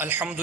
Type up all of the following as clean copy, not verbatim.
الحمد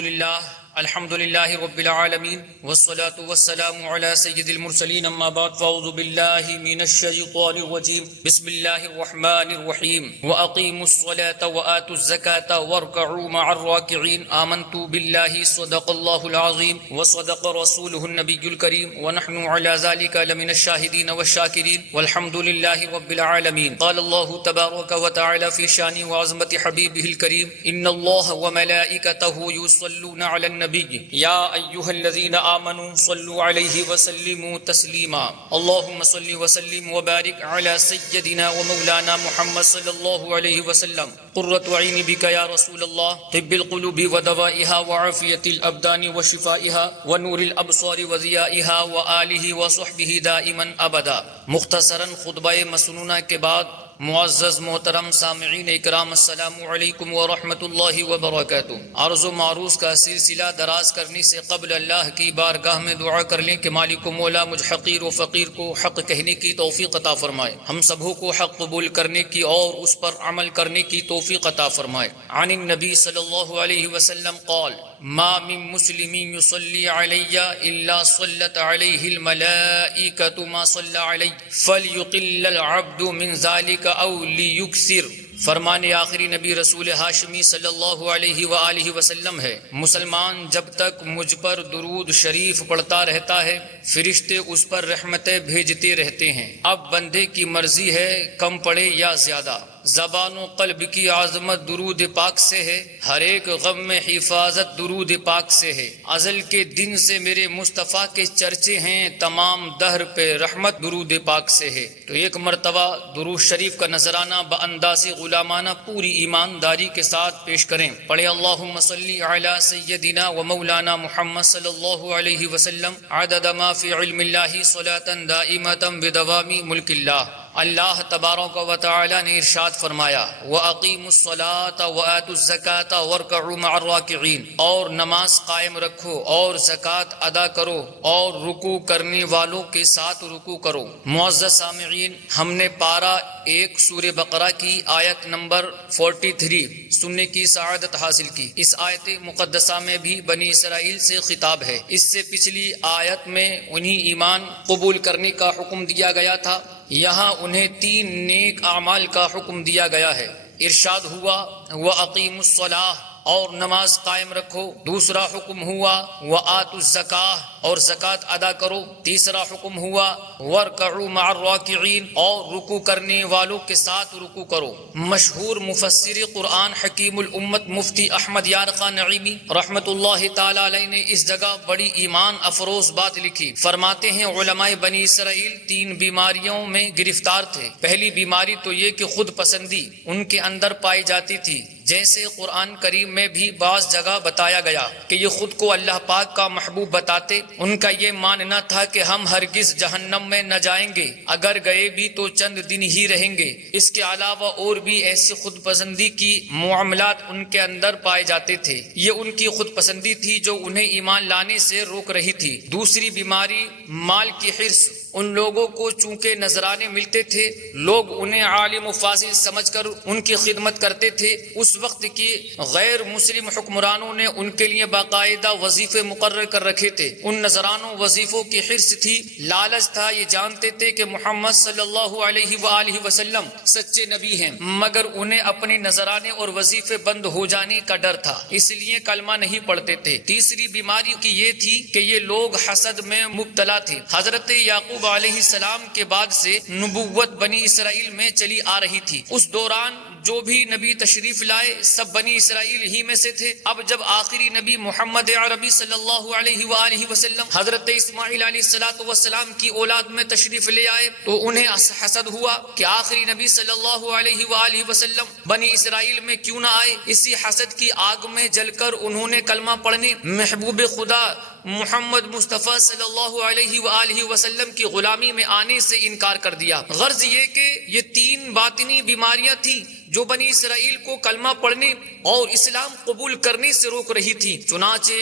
لله رب العالمين والصلاة والسلام على سيد المرسلين أما بعد فأعوذ بالله من الشيطان الرجيم بسم الله الرحمن الرحيم وأقيموا الصلاة وآتوا الزكاة واركعوا مع الراكعين آمنت بالله صدق الله العظيم وصدق رسوله النبي الكريم ونحن على ذلك لمن الشاهدين والشاكرين والحمد لله رب العالمين. قال الله تبارك وتعالى في شان وعظمة حبيبه الكريم إن الله وملائكته يصلون على النبي يا أيها الذين آمنوا صلوا عليه وسلموا تسليما. اللهم صل وسلم وبارك على سيدنا ومولانا محمد صلى الله عليه وسلم. قرة عين بك يا رسول الله، طب القلوب ودوائها وعافية الأبدان وشفائها ونور الأبصار وضيائها وآله وصحبه دائما أبدا. مختصراً خطبہ مسنونہ کے بعد معزز محترم سامعین اکرام السلام علیکم ورحمۃ اللہ وبرکاتہ. عرض و معروض کا سلسلہ دراز کرنے سے قبل اللہ کی بارگاہ میں دعا کر لیں کہ مالک و مولا مجھ حقیر و فقیر کو حق کہنے کی توفیق عطا فرمائے، ہم سبوں کو حق قبول کرنے کی اور اس پر عمل کرنے کی توفیق عطا فرمائے. عن النبی صلی اللہ علیہ وسلم قال ما من مسلم يصلي علي الا صلت عليه الملائكة ما صلى علي فليقل العبد من ذلك او لیکثر. فرمان آخری نبی رسول ہاشمی صلی اللہ علیہ وآلہ وسلم ہے، مسلمان جب تک مجھ پر درود شریف پڑھتا رہتا ہے فرشتے اس پر رحمتیں بھیجتے رہتے ہیں. اب بندے کی مرضی ہے کم پڑھے یا زیادہ. زبان و قلب کی عظمت درود پاک سے ہے، ہر ایک غم میں حفاظت درود پاک سے ہے. ازل کے دن سے میرے مصطفیٰ کے چرچے ہیں، تمام دہر پہ رحمت درود پاک سے ہے. تو ایک مرتبہ درود شریف کا نذرانہ بانداز غلامانہ پوری ایمانداری کے ساتھ پیش کریں. پڑھے اللہم صلی علی سیدنا و مولانا محمد صلی اللہ علیہ وسلم عدد ما فی علم اللہ صلاة دائمتا بدوام ملک اللہ. اللہ تبارک و تعالی نے ارشاد فرمایا وَأَقِيمُوا الصَّلَاةَ وَآتُوا الزَّكَاةَ وَارْكَعُوا مَعَ الرَّاكِعِينَ. اور نماز قائم رکھو اور زکوٰۃ ادا کرو اور رکوع کرنے والوں کے ساتھ رکوع کرو. معزز سامعین، ہم نے پارہ 1 سورہ بقرہ کی آیت نمبر 43 سننے کی سعادت حاصل کی. اس آیت مقدسہ میں بھی بنی اسرائیل سے خطاب ہے. اس سے پچھلی آیت میں انہیں ایمان قبول کرنے کا حکم دیا گیا تھا، یہاں انہیں 3 نیک اعمال کا حکم دیا گیا ہے. ارشاد ہوا وَأَقِيمُوا الصَّلَاةَ اور نماز قائم رکھو. دوسرا حکم ہوا وَآتُوا الزَّكَاةَ اور زکوٰۃ ادا کرو. تیسرا حکم ہوا وَارْكَعُوا مَعَ الرَّاكِعِينَ اور رکوع کرنے والوں کے ساتھ رکوع کرو. مشہور مفسر قرآن حکیم الامت مفتی احمد یار خان نعیمی رحمۃ اللہ تعالی علیہ نے اس جگہ بڑی ایمان افروز بات لکھی. فرماتے ہیں علماء بنی اسرائیل 3 بیماریوں میں گرفتار تھے. پہلی بیماری تو یہ کہ خود پسندی ان کے اندر پائی جاتی تھی، جیسے قرآن کریم میں بھی بعض جگہ بتایا گیا کہ یہ خود کو اللہ پاک کا محبوب بتاتے. ان کا یہ ماننا تھا کہ ہم ہرگز جہنم میں نہ جائیں گے، اگر گئے بھی تو چند دن ہی رہیں گے. اس کے علاوہ اور بھی ایسی خود پسندی کی معاملات ان کے اندر پائے جاتے تھے. یہ ان کی خود پسندی تھی جو انہیں ایمان لانے سے روک رہی تھی. دوسری بیماری مال کی حرص. ان لوگوں کو چونکہ نذرانے ملتے تھے، لوگ انہیں عالم و فاضل سمجھ کر ان کی خدمت کرتے تھے. اس وقت کی غیر مسلم حکمرانوں نے ان کے لیے باقاعدہ وظیفے مقرر کر رکھے تھے. ان نذرانوں وظیفوں کی حرص تھی، لالچ تھا. یہ جانتے تھے کہ محمد صلی اللہ علیہ وآلہ وسلم سچے نبی ہیں، مگر انہیں اپنے نذرانے اور وظیفے بند ہو جانے کا ڈر تھا، اس لیے کلمہ نہیں پڑھتے تھے. تیسری بیماری کی یہ تھی کہ یہ لوگ حسد میں مبتلا تھے. حضرت یعقوب علیہ السلام کے بعد سے نبوت بنی اسرائیل میں چلی آ رہی تھی. اس دوران جو بھی نبی تشریف لائے سب بنی اسرائیل ہی میں سے تھے. اب جب آخری نبی محمد عربی صلی اللہ علیہ وآلہ وسلم حضرت اسماعیل علیہ السلام کی اولاد میں تشریف لے آئے تو انہیں حسد ہوا کہ آخری نبی صلی اللہ علیہ وآلہ وسلم بنی اسرائیل میں کیوں نہ آئے. اسی حسد کی آگ میں جل کر انہوں نے کلمہ پڑھنے، محبوب خدا محمد مصطفیٰ صلی اللہ علیہ وآلہ وسلم کی غلامی میں آنے سے انکار کر دیا. غرض یہ کہ یہ 3 باطنی بیماریاں تھیں جو بنی اسرائیل کو کلمہ پڑھنے اور اسلام قبول کرنے سے روک رہی تھی. چنانچہ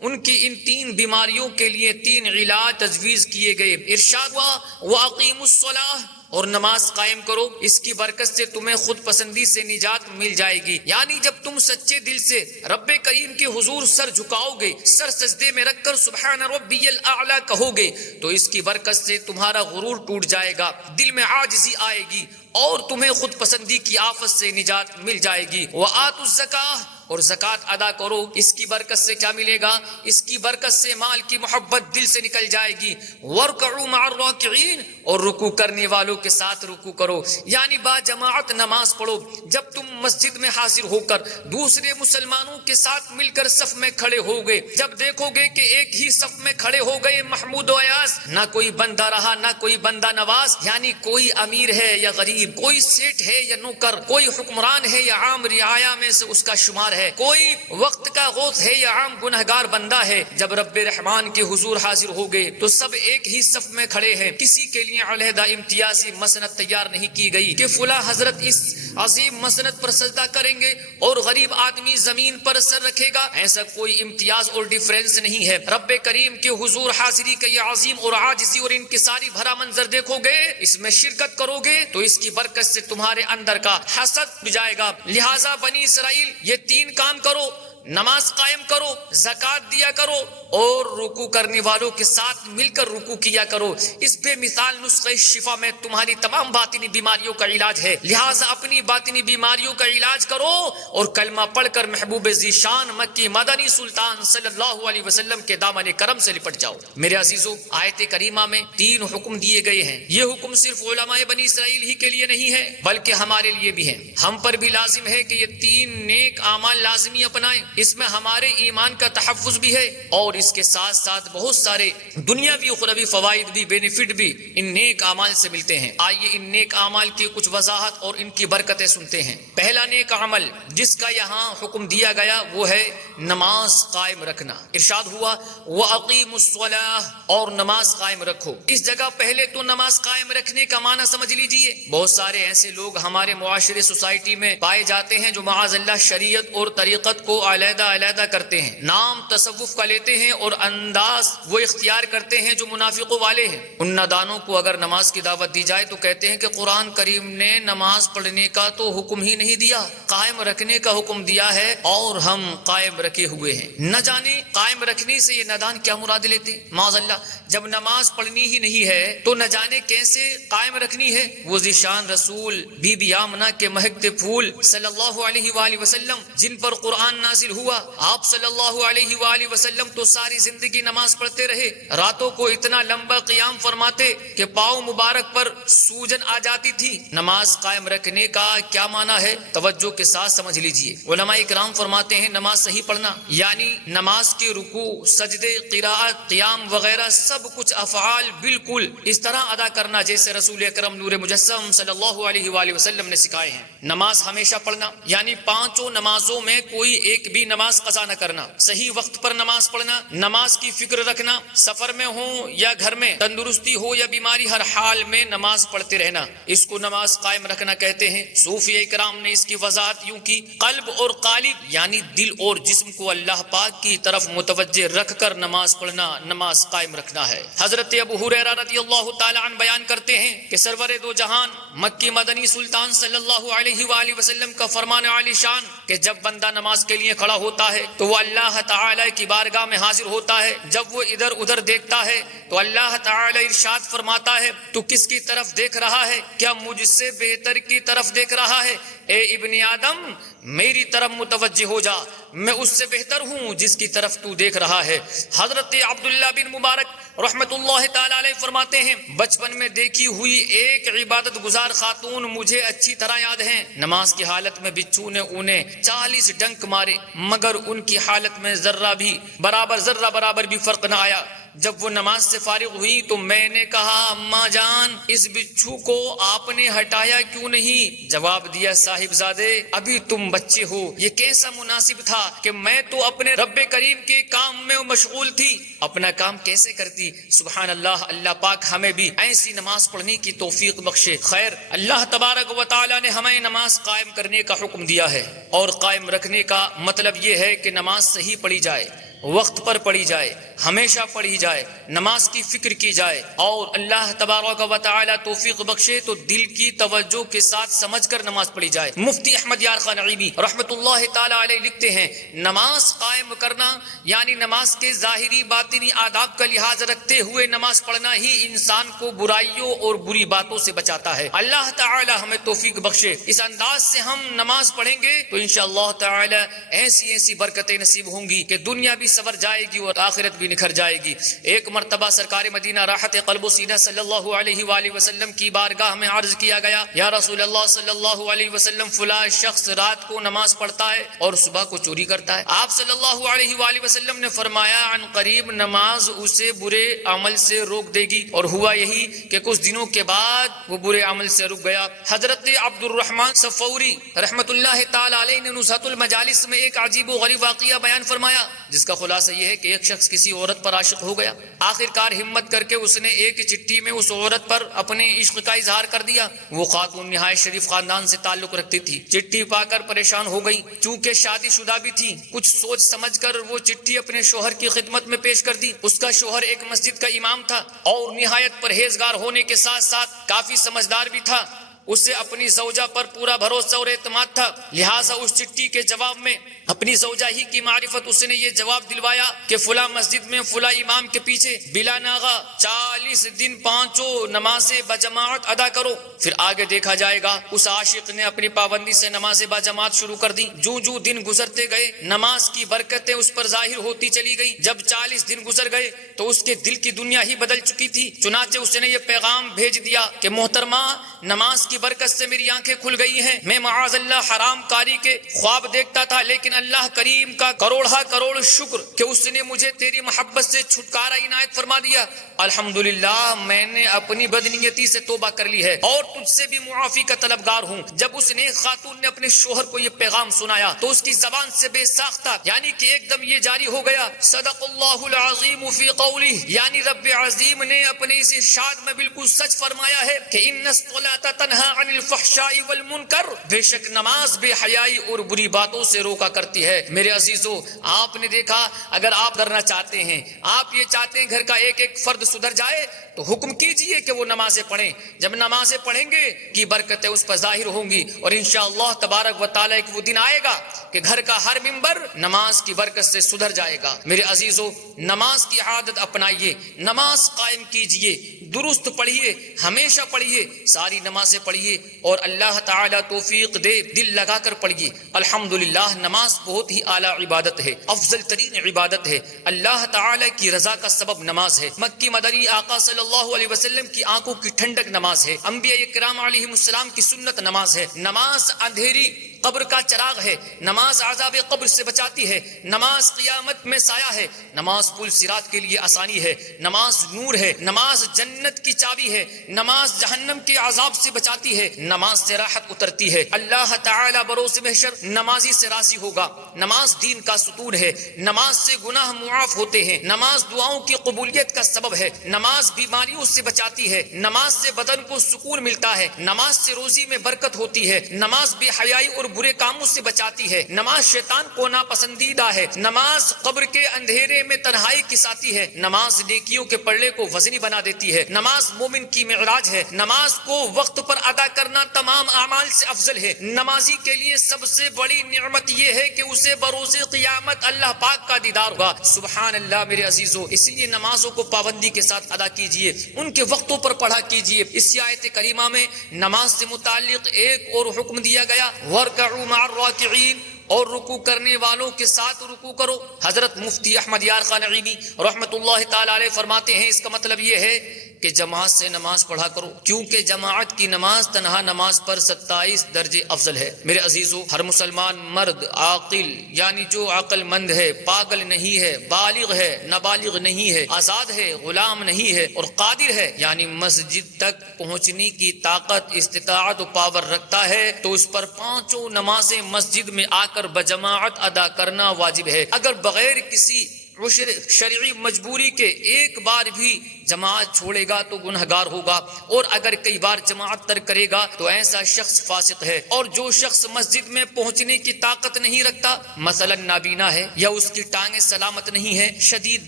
ان کی ان 3 بیماریوں کے لیے 3 علاج تجویز کیے گئے. ارشاد ہوا وَأَقِيمُوا الصَّلَاةَ اور نماز قائم کرو، اس کی برکت سے تمہیں خود پسندی سے نجات مل جائے گی۔ یعنی جب تم سچے دل سے رب کریم کے حضور سر جھکاؤ گے، سر سجدے میں رکھ کر سبحان ربی الاعلی کہو گے، تو اس کی برکت سے تمہارا غرور ٹوٹ جائے گا، دل میں عاجزی آئے گی اور تمہیں خود پسندی کی آفت سے نجات مل جائے گی۔ وآتوا الزکاۃ، اور زکوٰۃ ادا کرو، اس کی برکت سے کیا ملے گا؟ اس کی برکت سے مال کی محبت دل سے نکل جائے گی۔ وارکعوا مع الراکعین، اور رکوع کرنے والوں کے ساتھ رکوع کرو، یعنی با جماعت نماز پڑھو۔ جب تم مسجد میں حاضر ہو کر دوسرے مسلمانوں کے ساتھ مل کر صف میں کھڑے ہوگے، جب دیکھو گے کہ ایک ہی صف میں کھڑے ہو گئے محمود و ایاز، نہ کوئی بندہ رہا نہ کوئی بندہ نواز، یعنی کوئی امیر ہے یا غریب، کوئی سیٹ ہے یا نوکر، کوئی حکمران ہے یا عام رعایا میں سے اس کا شمار ہے، کوئی وقت کا غوث ہے یا عام گنہگار بندہ ہے، جب رب رحمان کے حضور حاضر ہو گئے تو سب ایک ہی صف میں کھڑے ہیں۔ کسی کے لیے علیحدہ امتیازی مسند تیار نہیں کی گئی کہ فلاں حضرت اس عظیم مسند پر سجدہ کریں گے اور غریب آدمی زمین پر سر رکھے گا، ایسا کوئی امتیاز اور ڈیفرنس نہیں ہے۔ رب کریم کے حضور حاضری کا یہ عظیم اور عاجزی اور انکساری بھرا منظر دیکھو گے، اس میں شرکت کرو گے تو اس کی برکت سے تمہارے اندر کا حسد بجھ جائے گا۔ لہٰذا بنی اسرائیل یہ 3 کام کرو، نماز قائم کرو، زکوٰۃ دیا کرو اور رکوع کرنے والوں کے ساتھ مل کر رکوع کیا کرو۔ اس بے مثال نسخہ شفا میں تمہاری تمام باطنی بیماریوں کا علاج ہے، لہٰذا اپنی باطنی بیماریوں کا علاج کرو اور کلمہ پڑھ کر محبوب ذیشان مکی مدنی سلطان صلی اللہ علیہ وسلم کے دامن کرم سے لپٹ جاؤ۔ میرے عزیزو، آیت کریمہ میں 3 حکم دیے گئے ہیں۔ یہ حکم صرف علماء بنی اسرائیل ہی کے لیے نہیں ہے بلکہ ہمارے لیے بھی ہے۔ ہم پر بھی لازم ہے کہ یہ 3 نیک اعمال لازمی اپنائیں، اس میں ہمارے ایمان کا تحفظ بھی ہے اور اس کے ساتھ ساتھ بہت سارے دنیاوی اخروی فوائد بھی، بینیفٹ بھی ان نیک اعمال سے ملتے ہیں۔ آئیے ان نیک اعمال کی کچھ وضاحت اور ان کی برکتیں سنتے ہیں۔ پہلا نیک عمل جس کا یہاں حکم دیا گیا وہ ہے نماز قائم رکھنا۔ ارشاد ہوا وَأَقِيمُوا الصَّلَاةَ، اور نماز قائم رکھو۔ اس جگہ پہلے تو نماز قائم رکھنے کا معنی سمجھ لیجئے۔ بہت سارے ایسے لوگ ہمارے معاشرے سوسائٹی میں پائے جاتے ہیں جو معاذ اللہ شریعت اور طریقت کو علیحدہ کرتے ہیں، نام تصوف کا لیتے ہیں اور انداز وہ اختیار کرتے ہیں جو منافقوں والے ہیں۔ ان نادانوں کو اگر نماز کی دعوت دی جائے تو کہتے ہیں کہ قرآن کریم نے نماز پڑھنے کا تو حکم ہی نہیں دیا، قائم رکھنے کا حکم دیا ہے اور ہم قائم رکھے ہوئے ہیں۔ نہ جانے قائم رکھنے سے یہ نادان کیا مراد لیتے ہیں۔ معاذ اللہ، جب نماز پڑھنی ہی نہیں ہے تو نہ جانے کیسے قائم رکھنی ہے۔ وہ ذیشان رسول بی بی آمنہ کے مہکتے پھول صلی اللہ علیہ وآلہ وسلم جن پر قرآن نازل ہوا، آپ صلی اللہ علیہ وآلہ وسلم تو ساری زندگی نماز پڑھتے رہے، راتوں کو اتنا لمبا قیام فرماتے کہ پاؤں مبارک پر سوجن آ جاتی تھی۔ نماز قائم رکھنے کا کیا معنی ہے؟ توجہ کے ساتھ سمجھ لیجئے۔ علماء اکرام فرماتے ہیں نماز صحیح پڑھنا یعنی نماز کے رکوع، سجدے، قراءت، قیام وغیرہ سب کچھ افعال بالکل اس طرح ادا کرنا جیسے رسول اکرم نور مجسم صلی اللہ علیہ وآلہ وسلم نے سکھائے ہیں۔ نماز ہمیشہ پڑھنا یعنی 5 نمازوں میں کوئی ایک بھی نماز قضا نہ کرنا، صحیح وقت پر نماز پڑھنا، نماز کی فکر رکھنا، سفر میں ہو یا گھر میں، تندرستی ہو یا بیماری، ہر حال میں نماز پڑھتے رہنا، اس کو نماز قائم رکھنا کہتے ہیں۔ صوفیہ اکرام نے اس کی وضاحت یوں کی، قلب اور قالب یعنی دل اور جسم کو اللہ پاک کی طرف متوجہ رکھ کر نماز پڑھنا نماز قائم رکھنا ہے۔ حضرت ابو ہریرہ رضی اللہ تعالی عنہ بیان کرتے ہیں کہ سرور دو جہان مکی مدنی سلطان صلی اللہ علیہ وآلہ وسلم کا فرمان عالی شان کہ جب بندہ نماز کے لیے کھڑا ہوتا ہے تو وہ اللہ تعالی کی بارگاہ میں حاضر ہوتا ہے، جب وہ ادھر ادھر دیکھتا ہے تو اللہ تعالی ارشاد فرماتا ہے تو کس کی طرف دیکھ رہا ہے؟ کیا مجھ سے بہتر کی طرف دیکھ رہا ہے؟ اے ابن آدم میری طرف متوجہ ہو جا، میں اس سے بہتر ہوں جس کی طرف تو دیکھ رہا ہے۔ حضرت عبداللہ بن مبارک رحمت اللہ تعالی علیہ فرماتے ہیں بچپن میں دیکھی ہوئی ایک عبادت گزار خاتون مجھے اچھی طرح یاد ہیں۔ نماز کی حالت میں بچھو نے انہیں 40 ڈنک مارے مگر ان کی حالت میں ذرہ برابر بھی فرق نہ آیا۔ جب وہ نماز سے فارغ ہوئی تو میں نے کہا اماں جان اس بچھو کو آپ نے ہٹایا کیوں نہیں؟ جواب دیا صاحب زادے ابھی تم بچے ہو، یہ کیسا مناسب تھا کہ میں تو اپنے رب کریم کے کام میں مشغول تھی، اپنا کام کیسے کرتی؟ سبحان اللہ، اللہ پاک ہمیں بھی ایسی نماز پڑھنے کی توفیق بخشے۔ خیر، اللہ تبارک و تعالی نے ہمیں نماز قائم کرنے کا حکم دیا ہے اور قائم رکھنے کا مطلب یہ ہے کہ نماز صحیح پڑھی جائے، وقت پر پڑھی جائے، ہمیشہ پڑھی جائے، نماز کی فکر کی جائے، اور اللہ تبارک و تعالی توفیق بخشے تو دل کی توجہ کے ساتھ سمجھ کر نماز پڑھی جائے۔ مفتی احمد یار خان نعیمی رحمۃ اللہ تعالی علیہ لکھتے ہیں، نماز قائم کرنا یعنی نماز کے ظاہری باطنی آداب کا لحاظ رکھتے ہوئے نماز پڑھنا ہی انسان کو برائیوں اور بری باتوں سے بچاتا ہے۔ اللہ تعالی ہمیں توفیق بخشے، اس انداز سے ہم نماز پڑھیں گے تو انشاءاللہ تعالی ایسی برکتیں نصیب ہوں گی کہ دنیا بھی سنور جائے گی اور آخرت بھی نکھر جائے گی۔ ایک مرتبہ سرکار مدینہ راحت قلب و سینہ صلی اللہ علیہ وآلہ وسلم کی بارگاہ میں عرض کیا گیا، یا رسول اللہ صلی اللہ علیہ وسلم، فلاں شخص رات کو نماز پڑھتا ہے اور صبح کو چوری کرتا ہے۔ آپ صلی اللہ علیہ وآلہ وسلم نے فرمایا، عن قریب نماز اسے برے عمل سے روک دے گی، اور ہوا یہی کہ کچھ دنوں کے بعد وہ برے عمل سے رک گیا۔ حضرت عبد الرحمن صفوری رحمۃ اللہ تعالی علیہ نے نزہۃ المجالس میں ایک عجیب و غریب واقعہ بیان فرمایا، جس کا خلاصہ یہ ہے کہ ایک شخص کسی عورت پر عاشق ہو گیا۔ آخر کار ہمت کر کے اس نے ایک چٹھی میں اس عورت پر اپنے عشق کا اظہار کر دیا۔ وہ خاتون نہایت شریف خاندان سے تعلق رکھتی تھی، چٹھی پا کر پریشان ہو گئی، چونکہ شادی شدہ بھی تھی۔ کچھ سوچ سمجھ کر وہ چٹھی اپنے شوہر کی خدمت میں پیش کر دی۔ اس کا شوہر ایک مسجد کا امام تھا اور نہایت پرہیزگار ہونے کے ساتھ ساتھ کافی سمجھدار بھی تھا۔ اسے اپنی زوجہ پر پورا بھروسہ اور اعتماد تھا، لہٰذا اس چٹھی کے جواب میں اپنی زوجہ ہی کی معرفت اس نے یہ جواب دلوایا کہ فلاں مسجد میں فلاں امام کے پیچھے بلا ناغہ 40 دن 5 نمازیں بجماعت ادا کرو، پھر آگے دیکھا جائے گا۔ اس عاشق نے اپنی پابندی سے نمازیں بجماعت شروع کر دی۔ جو دن گزرتے گئے نماز کی برکتیں اس پر ظاہر ہوتی چلی گئی۔ جب 40 دن گزر گئے تو اس کے دل کی دنیا ہی بدل چکی تھی، چنانچہ اس نے یہ پیغام بھیج دیا کہ محترمہ، نماز کی برکت سے میری آنکھیں کھل گئی ہیں۔ میں معاذ اللہ حرام کاری کے خواب دیکھتا تھا، لیکن اللہ کریم کا کروڑ شکر کہ اس نے مجھے تیری محبت سے چھٹکارا عنایت فرما دیا۔ الحمدللہ، میں نے اپنی بدنیتی سے توبہ کر لی ہے اور تجھ سے بھی معافی کا طلبگار ہوں۔ جب اس نے خاتون نے اپنے شوہر کو یہ پیغام سنایا تو اس کی زبان سے بے ساختہ یعنی کہ ایک دم یہ جاری ہو گیا، صدق اللہ العظیم فی قولہ، یعنی رب عظیم نے اپنے اس ارشاد میں بالکل سچ فرمایا ہے کہ ان الصلاۃ تنہی عن الفحشاء والمنکر، بے شک نماز بے حیائی اور بری باتوں سے روکا کرتی ہے۔ میرے عزیزو، آپ نے دیکھا، اگر آپ کرنا چاہتے ہیں، آپ یہ چاہتے ہیں گھر کا ایک ایک فرد سدھر جائے، تو حکم کیجئے کہ وہ نمازیں پڑھیں۔ جب نمازیں پڑھیں گے کی برکتیں اس پر ظاہر ہوں گی، اور انشاءاللہ تبارک و تعالی ایک وہ دن آئے گا کہ گھر کا ہر ممبر نماز کی برکت سے سدھر جائے گا۔ میرے عزیزو، نماز کی عادت اپنائیے، نماز قائم کیجئے، درست پڑھیے، ہمیشہ پڑھیے، ساری نمازیں پڑھیے، اور اللہ تعالی توفیق دے دل لگا کر پڑھیے۔ الحمدللہ، نماز بہت ہی اعلیٰ عبادت ہے، افضل ترین عبادت ہے، اللہ تعالی کی رضا کا سبب نماز ہے۔ مکی مدنی آقا صلی اللہ علیہ وسلم کی آنکھوں کی ٹھنڈک نماز ہے، انبیاء کرام علیہ السلام کی سنت نماز ہے۔ نماز اندھیری قبر کا چراغ ہے، نماز عذاب قبر سے بچاتی ہے، نماز قیامت میں سایہ ہے، نماز پل صراط کے لیے آسانی ہے، نماز نور ہے، نماز جنت کی چابی ہے، نماز جہنم کے عذاب سے بچاتی ہے، نماز سے راحت اترتی ہے۔ اللہ تعالی بروز محشر نمازی سے راضی ہوگا۔ نماز دین کا ستون ہے، نماز سے گناہ معاف ہوتے ہیں، نماز دعاؤں کی قبولیت کا سبب ہے، نماز بیماریوں سے بچاتی ہے، نماز سے بدن کو سکون ملتا ہے، نماز سے روزی میں برکت ہوتی ہے، نماز بے حیائی اور برے کاموں سے بچاتی ہے، نماز شیطان کو ناپسندیدہ ہے، نماز قبر کے اندھیرے میں تنہائی کی ساتھی ہے، نماز نیکیوں کے پلڑے کو وزنی بنا دیتی ہے، نماز مومن کی معراج ہے، نماز کو وقت پر ادا کرنا تمام اعمال سے افضل ہے۔ نمازی کے لیے سب سے بڑی نعمت یہ ہے کہ اسے بروز قیامت اللہ پاک کا دیدار ہوگا۔ سبحان اللہ میرے عزیزو، اس لیے نمازوں کو پابندی کے ساتھ ادا کیجئے، ان کے وقتوں پر پڑھا کیجئے۔ اس آیت کریمہ میں نماز سے متعلق ایک اور حکم دیا گیا، وَارْكَعُوا مَعَ الرَّاكِعِينَ، اور رکوع کرنے والوں کے ساتھ رکوع کرو۔ حضرت مفتی احمد یار خان نعیمی رحمۃ اللہ تعالی علیہ فرماتے ہیں، اس کا مطلب یہ ہے کہ جماعت سے نماز پڑھا کرو، کیونکہ جماعت کی نماز تنہا نماز پر 27 درجے افضل ہے۔ میرے عزیزو، ہر مسلمان مرد عاقل یعنی جو عقل مند ہے، پاگل نہیں ہے، بالغ ہے، نابالغ نہیں ہے، آزاد ہے، غلام نہیں ہے، اور قادر ہے یعنی مسجد تک پہنچنے کی طاقت، استطاعت و پاور رکھتا ہے، تو اس پر 5 نمازیں مسجد میں آ کر بجماعت ادا کرنا واجب ہے۔ اگر بغیر کسی شرعی مجبوری کے ایک بار بھی جماعت چھوڑے گا تو گنہگار ہوگا، اور اگر کئی بار جماعت ترک کرے گا تو ایسا شخص فاسق ہے۔ اور جو شخص مسجد میں پہنچنے کی طاقت نہیں رکھتا، مثلا نابینا ہے یا اس کی ٹانگیں سلامت نہیں ہے، شدید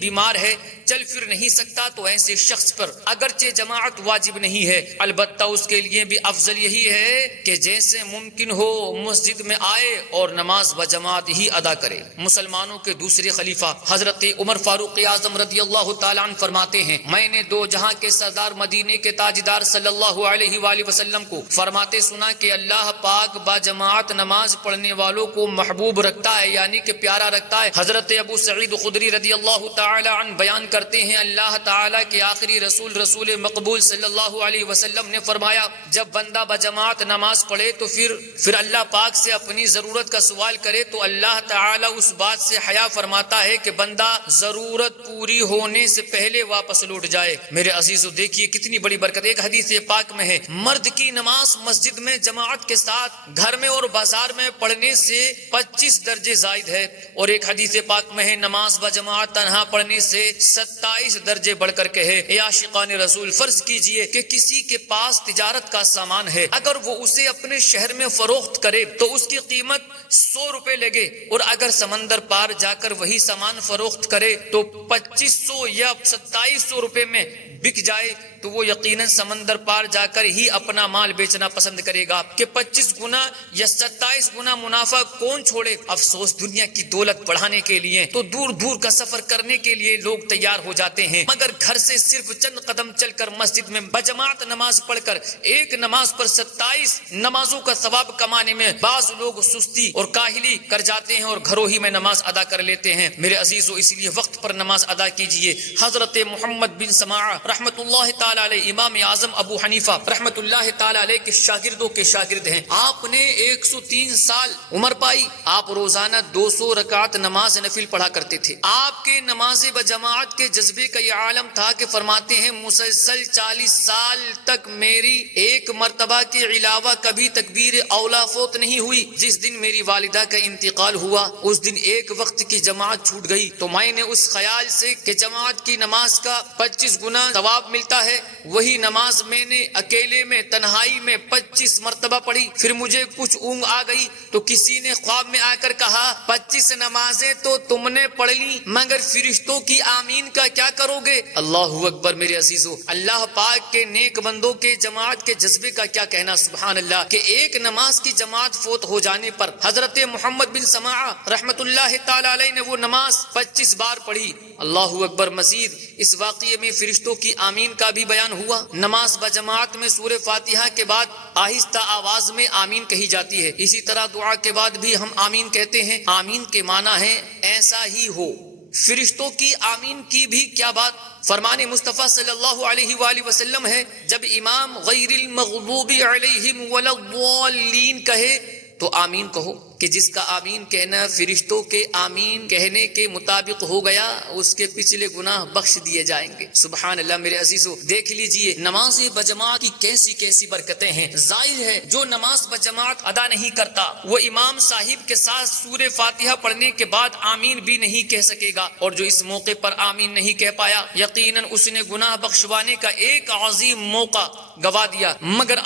بیمار ہے، چل پھر نہیں سکتا، تو ایسے شخص پر اگرچہ جماعت واجب نہیں ہے، البتہ اس کے لیے بھی افضل یہی ہے کہ جیسے ممکن ہو مسجد میں آئے اور نماز بجماعت ہی ادا کرے۔ مسلمانوں کے دوسرے خلیفہ حضرت عمر فاروق اعظم رضی اللہ تعالیٰ عنہ فرماتے ہیں، میں نے دو جہاں کے سردار مدینے کے تاجدار صلی اللہ علیہ وآلہ وسلم کو فرماتے سنا کہ اللہ پاک بجماعت نماز پڑھنے والوں کو محبوب رکھتا ہے، یعنی کہ پیارا رکھتا ہے۔ حضرت ابو سعید خدری رضی اللہ تعالی عنہ بیان کرتے ہیں، اللہ تعالی کے آخری رسول رسول مقبول صلی اللہ علیہ وسلم نے فرمایا، جب بندہ بجماعت نماز پڑھے تو پھر اللہ پاک سے اپنی ضرورت کا سوال کرے تو اللہ تعالی اس بات سے حیا فرماتا ہے کہ بندہ ضرورت پوری ہونے سے پہلے واپس لوٹ جائے۔ میرے عزیزو، دیکھیے کتنی بڑی برکت۔ ایک حدیث پاک میں ہے، مرد کی نماز مسجد میں جماعت کے ساتھ گھر میں اور بازار میں پڑھنے سے 25 درجے زائد ہے، اور ایک حدیث پاک میں ہے، نماز بجماعت تنہا پڑھنے سے 27 درجے بڑھ کر کے ہے۔ اے عاشقان رسول، فرض کیجئے کہ کسی کے پاس تجارت کا سامان ہے، اگر وہ اسے اپنے شہر میں فروخت کرے تو اس کی قیمت 100 روپے لگے، اور اگر سمندر پار جا کر وہی سامان فروخت کرے تو 2500 یا 2700 روپے میں بک جائے، تو وہ یقیناً سمندر پار جا کر ہی اپنا مال بیچنا پسند کرے گا کہ 25 گنا یا 27 گنا منافع کون چھوڑے۔ افسوس، دنیا کی دولت بڑھانے کے لیے تو دور دور کا سفر کرنے کے لیے لوگ تیار ہو جاتے ہیں، مگر گھر سے صرف چند قدم چل کر مسجد میں بجماعت نماز پڑھ کر ایک نماز پر 27 نمازوں کا ثواب کمانے میں بعض لوگ سستی اور کاہلی کر جاتے ہیں اور گھروں ہی میں نماز ادا کر لیتے ہیں۔ میرے عزیزو، اس لیے وقت پر نماز ادا کیجئے۔ حضرت محمد بن سماعہ رحمت اللہ تعالی علیہ، امام اعظم ابو حنیفہ رحمت اللہ تعالی علیہ کے شاگردوں کے شاگرد ہیں۔ آپ نے 103 سال عمر پائی، آپ روزانہ 200 رکعت نماز نفل پڑھا کرتے تھے۔ آپ کے نماز بجماعت کے جذبے کا یہ عالم تھا کہ فرماتے ہیں، مسلسل 40 سال تک میری ایک مرتبہ کے علاوہ کبھی تکبیر اولا فوت نہیں ہوئی۔ جس دن میری والدہ کا انتقال ہوا اس دن ایک وقت کی جماعت چھوٹ گئی، تو میں نے اس خیال سے کہ جماعت کی نماز کا 25 گنا ثواب ملتا ہے، وہی نماز میں نے اکیلے میں تنہائی میں 25 مرتبہ پڑھی۔ پھر مجھے کچھ اونگ آ گئی تو کسی نے خواب میں آ کر کہا، 25 نمازیں تو تم نے پڑھ لی، مگر فرشتوں کی آمین کا کیا کرو گے؟ اللہ اکبر۔ میرے عزیزو، اللہ پاک کے نیک بندوں کے جماعت کے جذبے کا کیا کہنا، سبحان اللہ، کہ ایک نماز کی جماعت فوت ہو جانے پر حضرت محمد بن سماعہ رحمت اللہ تعالی علیہ نے وہ نماز 25 بار پڑھی۔ اللہ اکبر۔ مزید اس واقعے میں فرشتوں کی آمین کا بھی بیان ہوا۔ نماز بجماعت میں سورہ فاتحہ کے بعد آہستہ آواز میں آمین کہی جاتی ہے، اسی طرح دعا کے بعد بھی ہم آمین کہتے ہیں۔ آمین کے معنی ہے ایسا ہی ہو۔ فرشتوں کی آمین کی بھی کیا بات، فرمان مصطفیٰ صلی اللہ علیہ وآلہ وسلم ہے، جب امام غیر المغضوب علیہم ولا الضالین کہے تو آمین کہو، کہ جس کا آمین کہنا فرشتوں کے آمین کہنے کے مطابق ہو گیا اس کے پچھلے گناہ بخش دیے جائیں گے۔ سبحان اللہ۔ میرے عزیزو، دیکھ لیجئے نماز بجماعت کی کیسی کیسی برکتیں ہیں۔ ظاہر ہے جو نماز بجماعت ادا نہیں کرتا وہ امام صاحب کے ساتھ سورہ فاتحہ پڑھنے کے بعد آمین بھی نہیں کہہ سکے گا، اور جو اس موقع پر آمین نہیں کہہ پایا یقیناً اس نے گناہ بخشوانے کا ایک عظیم موقع گوا دیا۔ مگر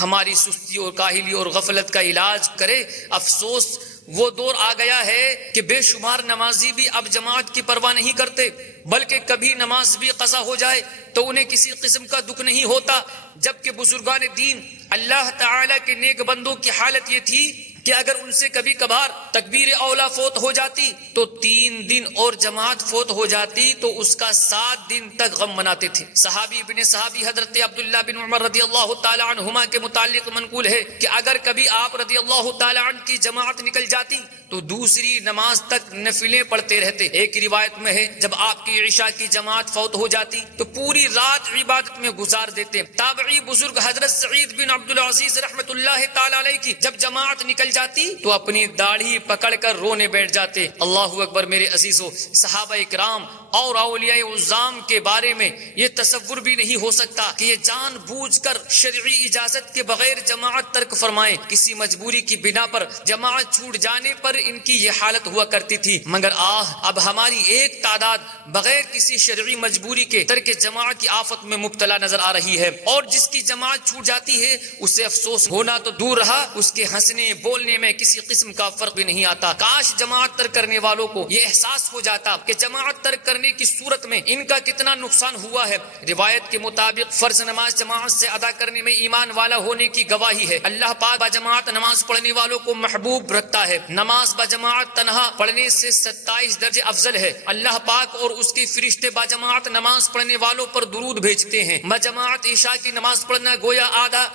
ہماری سستی اور کاہلی اور غفلت کا علاج کرے افسوس، وہ دور آ گیا ہے کہ بے شمار نمازی بھی اب جماعت کی پرواہ نہیں کرتے، بلکہ کبھی نماز بھی قضا ہو جائے تو انہیں کسی قسم کا دکھ نہیں ہوتا، جبکہ بزرگان دین اللہ تعالی کے نیک بندوں کی حالت یہ تھی کہ اگر ان سے کبھی کبھار تکبیر اولا فوت ہو جاتی تو 3 دن اور جماعت فوت ہو جاتی تو اس کا 7 دن تک غم مناتے تھے۔ صحابی ابن صحابی حضرت عبداللہ بن عمر رضی اللہ تعالی عنہما کے متعلق منقول ہے کہ اگر کبھی آپ رضی اللہ تعالی عنہ کی جماعت نکل جاتی تو دوسری نماز تک نفلیں پڑھتے رہتے۔ ایک روایت میں ہے جب آپ کی عشاء کی جماعت فوت ہو جاتی تو پوری رات عبادت میں گزار دیتے۔ تابعی بزرگ حضرت سعید بن عبدالعزیز رحمت اللہ تعالی علیہ کی جب جماعت نکل نکل جاتی تو اپنی داڑھی پکڑ کر رونے بیٹھ جاتے۔ اللہ اکبر میرے عزیزو، صحابہ کرام اور اولیاء اعظام کے بارے میں یہ تصور بھی نہیں ہو سکتا کہ یہ جان بوجھ کر شرعی اجازت کے بغیر جماعت ترک فرمائیں۔ کسی مجبوری کی بنا پر جماعت چھوٹ جانے پر ان کی یہ حالت ہوا کرتی تھی، مگر اب ہماری ایک تعداد بغیر کسی شرعی مجبوری کے ترک جماعت کی آفت میں مبتلا نظر آ رہی ہے، اور جس کی جماعت چھوٹ جاتی ہے اسے افسوس ہونا تو دور رہا، اس کے ہنسنے بولنے میں کسی قسم کا فرق بھی نہیں آتا۔ کاش جماعت ترک کرنے والوں کو یہ احساس ہو جاتا کہ جماعت ترک کرنے کی صورت میں ان کا کتنا نقصان ہوا ہے۔ روایت کے مطابق فرض نماز جماعت سے ادا کرنے میں ایمان والا ہونے کی گواہی ہے۔ اللہ پاک بجماعت نماز پڑھنے والوں کو محبوب رکھتا ہے۔ نماز بجماعت تنہا پڑھنے سے 27 درجے افضل ہے۔ اللہ پاک اور اس کے فرشتے بجماعت نماز پڑھنے والوں پر درود بھیجتے ہیں۔ بجماعت عشاء کی نماز پڑھنا گویا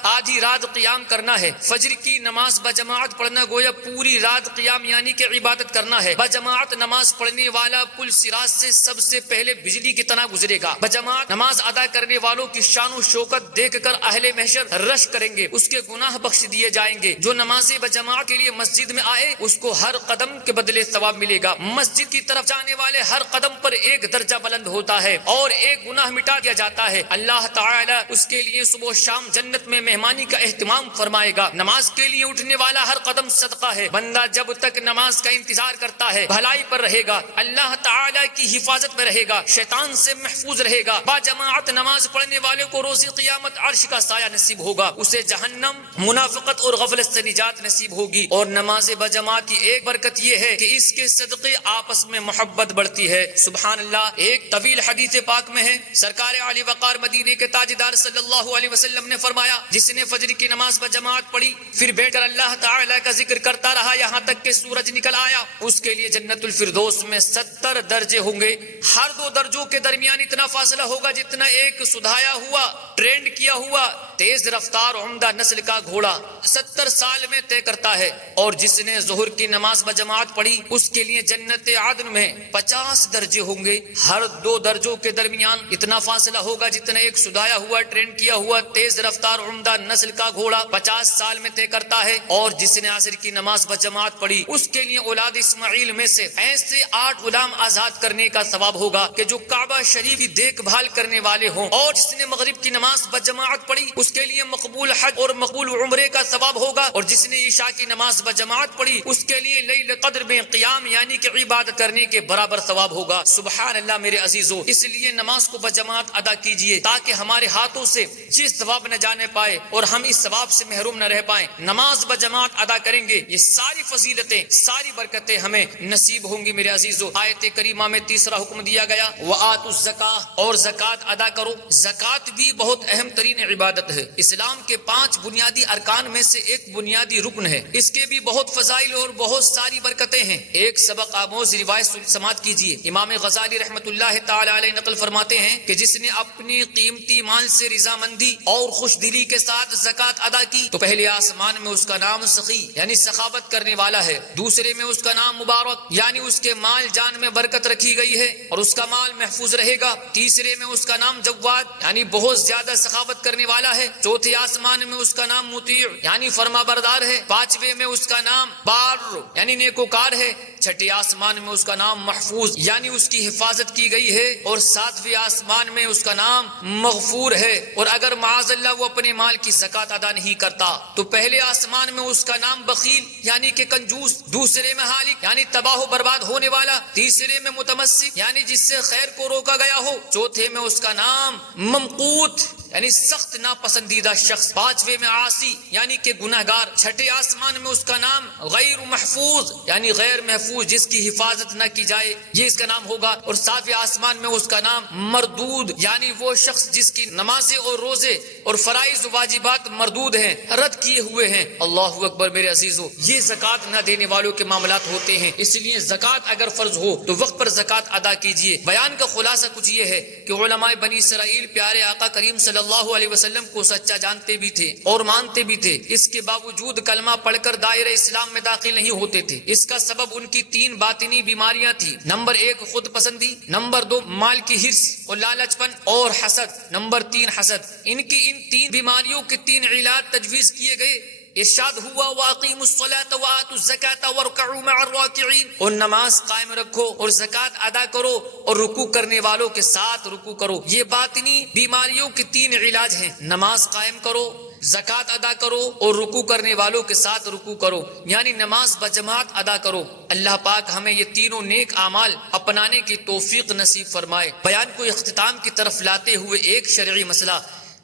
آدھی رات قیام کرنا ہے۔ فجر کی نماز بجماعت پڑھنا گویا پوری رات قیام یعنی کہ عبادت کرنا ہے۔ بجماعت نماز پڑھنے والا پل صراط سے سب سے پہلے بجلی کی طرح گزرے گا۔ بجماعت نماز ادا کرنے والوں کی شان و شوکت دیکھ کر اہل محشر رش کریں گے، اس کے گناہ بخش دیے جائیں گے۔ جو نماز بجماعت کے لیے مسجد میں آئے اس کو ہر قدم کے بدلے ثواب ملے گا۔ مسجد کی طرف جانے والے ہر قدم پر ایک درجہ بلند ہوتا ہے اور ایک گناہ مٹا دیا جاتا ہے۔ اللہ تعالی اس کے لیے صبح و شام جنت میں مہمانی کا اہتمام فرمائے گا۔ نماز کے لیے اٹھنے والا ہر قدم صدقہ ہے۔ بندہ جب تک نماز کا انتظار کرتا ہے بھلائی پر رہے گا، اللہ تعالی کی حفاظت میں رہے گا، شیطان سے محفوظ رہے گا۔ با جماعت نماز پڑھنے والے کو روز قیامت عرش کا سایہ نصیب ہوگا، اسے جہنم، منافقت اور غفلت سے نجات نصیب ہوگی۔ اور نماز بجماعت کی ایک برکت یہ ہے کہ اس کے صدقے آپس میں محبت بڑھتی ہے۔ سبحان اللہ۔ ایک طویل حدیث پاک میں ہے، سرکار علی وقار مدینے کے تاجدار صلی اللہ علیہ وسلم نے فرمایا، جس نے فجر کی نماز بجماعت پڑھی پھر بیٹھ کر اللہ تعالی کا ذکر کرتا رہا یہاں تک کہ سورج نکل آیا، اس کے لیے جنت الفردوس میں 70 درجے ہوں گے۔ ہر دو درجوں کے درمیان اتنا فاصلہ ہوگا جتنا ایک سدھایا ہوا، ٹرینڈ کیا ہوا تیز رفتار عمدہ نسل کا گھوڑا 70 سال میں طے کرتا ہے۔ اور جس نے ظہر کی نماز بجماعت پڑھی اس کے لیے جنت عدن میں 50 درجے ہوں گے۔ ہر دو درجوں کے درمیان اتنا فاصلہ ہوگا جتنا ایک سدھایا ہوا، ٹرینڈ کیا ہوا تیز رفتار عمدہ نسل کا گھوڑا 50 سال میں طے کرتا ہے۔ اور جس نے عصر کی نماز بجماعت پڑھی اس کے لیے اولاد اسماعیل میں سے ایسے 8 غلام آزاد کرنے کا ثواب ہوگا کہ جو کعبہ شریف کی دیکھ بھال کرنے والے ہوں۔ اور جس نے مغرب کی نماز بجماعت پڑھی اس کے لیے مقبول حج اور مقبول عمرے کا ثواب ہوگا۔ اور جس نے عشاء کی نماز بجماعت پڑھی اس کے لیے لیل قدر میں قیام یعنی کہ عبادت کرنے کے برابر ثواب ہوگا۔ سبحان اللہ میرے عزیزو، اس لیے نماز کو بجماعت ادا کیجئے تاکہ ہمارے ہاتھوں سے یہ ثواب نہ جانے پائے اور ہم اس ثواب سے محروم نہ رہ پائیں۔ نماز بجماعت ادا کریں گے یہ ساری فضیلتیں، ساری برکتیں ہمیں نصیب ہوں گی میرے عزیزو۔ آیت کریمہ میں تیسرا حکم دیا گیا وآتوا الزکاۃ، اور زکوٰۃ ادا کرو۔ زکوٰۃ بھی بہت اہم ترین عبادت ہے، اسلام کے 5 بنیادی ارکان میں سے ایک بنیادی رکن ہے۔ اس کے بھی بہت فضائل اور بہت ساری برکتیں ہیں۔ ایک سبق آموز روایت سماعت کیجیے۔ امام غزالی رحمۃ اللہ تعالی علیہ نقل فرماتے ہیں کہ جس نے اپنی قیمتی مال سے رضامندی اور خوش دلی کے ساتھ زکوٰۃ ادا کی تو پہلے آسمان میں اس کا نام سخی یعنی سخاوت کرنے والا ہے، دوسرے میں اس کا نام مبارک یعنی اس کے مال جان میں برکت رکھی گئی ہے اور اس کا مال محفوظ رہے گا، تیسرے میں اس کا نام جواد یعنی بہت زیادہ سخاوت کرنے والا ہے، چوتھے آسمان میں اس کا نام مطیع یعنی فرما بردار ہے، پانچویں میں اس کا نام بار یعنی نیکوکار ہے، چھٹے آسمان میں اس کا نام محفوظ یعنی اس کی حفاظت کی گئی ہے، اور ساتویں آسمان میں اس کا نام مغفور ہے۔ اور اگر معاذ اللہ وہ اپنے مال کی زکوٰۃ ادا نہیں کرتا تو پہلے آسمان میں اس کا نام بخیل یعنی کہ کنجوس، دوسرے میں ہالک یعنی تباہ و برباد ہونے والا، تیسرے میں متمسک یعنی جس سے خیر کو روکا گیا ہو، چوتھے میں اس کا نام ممقوت یعنی سخت ناپسندیدہ شخص، پانچویں میں عاصی یعنی کہ گناہگار، چھٹے آسمان میں اس کا نام غیر محفوظ یعنی غیر محفوظ جس کی حفاظت نہ کی جائے یہ اس کا نام ہوگا، اور ساتویں آسمان میں اس کا نام مردود یعنی وہ شخص جس کی نمازیں اور روزے اور فرائض و واجبات مردود ہیں، رد کیے ہوئے ہیں۔ اللہ اکبر میرے عزیزو، یہ زکوٰۃ نہ دینے والوں کے معاملات ہوتے ہیں، اس لیے زکوٰۃ اگر فرض ہو تو وقت پر زکوٰۃ ادا کیجیے۔ بیان کا خلاصہ کچھ یہ ہے کہ علماء بنی اسرائیل پیارے آقا کریم صلی اللہ علیہ وسلم کو سچا جانتے بھی تھے اور مانتے بھی تھے، اس کے باوجود کلمہ پڑھ کر دائرہ اسلام میں داخل نہیں ہوتے تھے۔ اس کا سبب ان کی 3 باطنی بیماریاں تھیں، نمبر 1 خود پسندی، نمبر 2 مال کی حرص اور لالچ پن اور حسد، نمبر 3 حسد۔ ان 3 بیماریوں کے 3 علاج تجویز کیے گئے ارشاد ہوا وَأَقِيمُوا الصَّلَاةَ وَآتُوا الزَّكَاةَ وَارْكَعُوا مَعَ الرَّاكِعِينَ، اور نماز قائم رکھو اور زکوٰۃ ادا کرو اور رکوع کرنے والوں کے ساتھ رکوع کرو۔ یہ باطنی بیماریوں کے 3 علاج ہیں، نماز قائم کرو، زکوٰۃ ادا کرو اور رکوع کرنے والوں کے ساتھ رکوع کرو، یعنی نماز بجماعت ادا کرو۔ اللہ پاک ہمیں یہ تینوں نیک اعمال اپنانے کی توفیق نصیب فرمائے۔ بیان کو اختتام کی طرف لاتے ہوئے ایک شرعی مسئلہ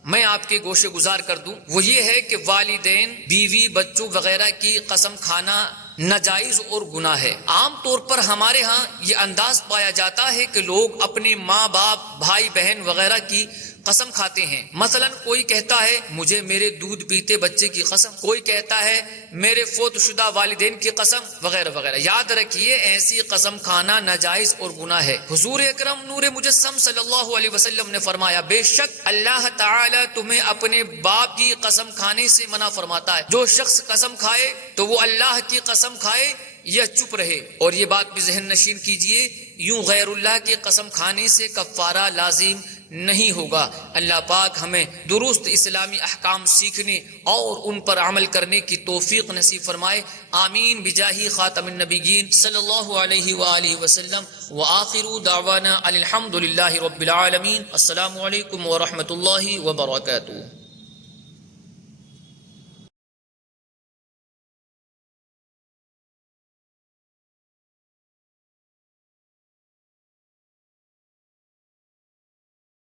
میں آپ کے گوشے گزار کر دوں، وہ یہ ہے کہ والدین، بیوی، بچوں وغیرہ کی قسم کھانا ناجائز اور گناہ ہے۔ عام طور پر ہمارے ہاں یہ انداز پایا جاتا ہے کہ لوگ اپنے ماں باپ، بھائی بہن وغیرہ کی قسم کھاتے ہیں۔ مثلا کوئی کہتا ہے مجھے میرے دودھ پیتے بچے کی قسم، کوئی کہتا ہے میرے فوت شدہ والدین کی قسم، وغیرہ وغیرہ۔ یاد رکھیے ایسی قسم کھانا ناجائز اور گناہ ہے۔ حضور اکرم نور مجسم صلی اللہ علیہ وسلم نے فرمایا بے شک اللہ تعالی تمہیں اپنے باپ کی قسم کھانے سے منع فرماتا ہے۔ جو شخص قسم کھائے تو وہ اللہ کی قسم کھائے یا چپ رہے۔ اور یہ بات بھی ذہن نشین کیجئے، یوں غیر اللہ کی قسم کھانے سے کفارہ لازم نہیں ہوگا۔ اللہ پاک ہمیں درست اسلامی احکام سیکھنے اور ان پر عمل کرنے کی توفیق نصیب فرمائے۔ آمین بجاہ خاتم النبیین صلی اللہ علیہ وآلہ وسلم۔ وآخر دعوانا الحمد للہ رب العالمین۔ السلام علیکم ورحمۃ اللہ وبرکاتہ۔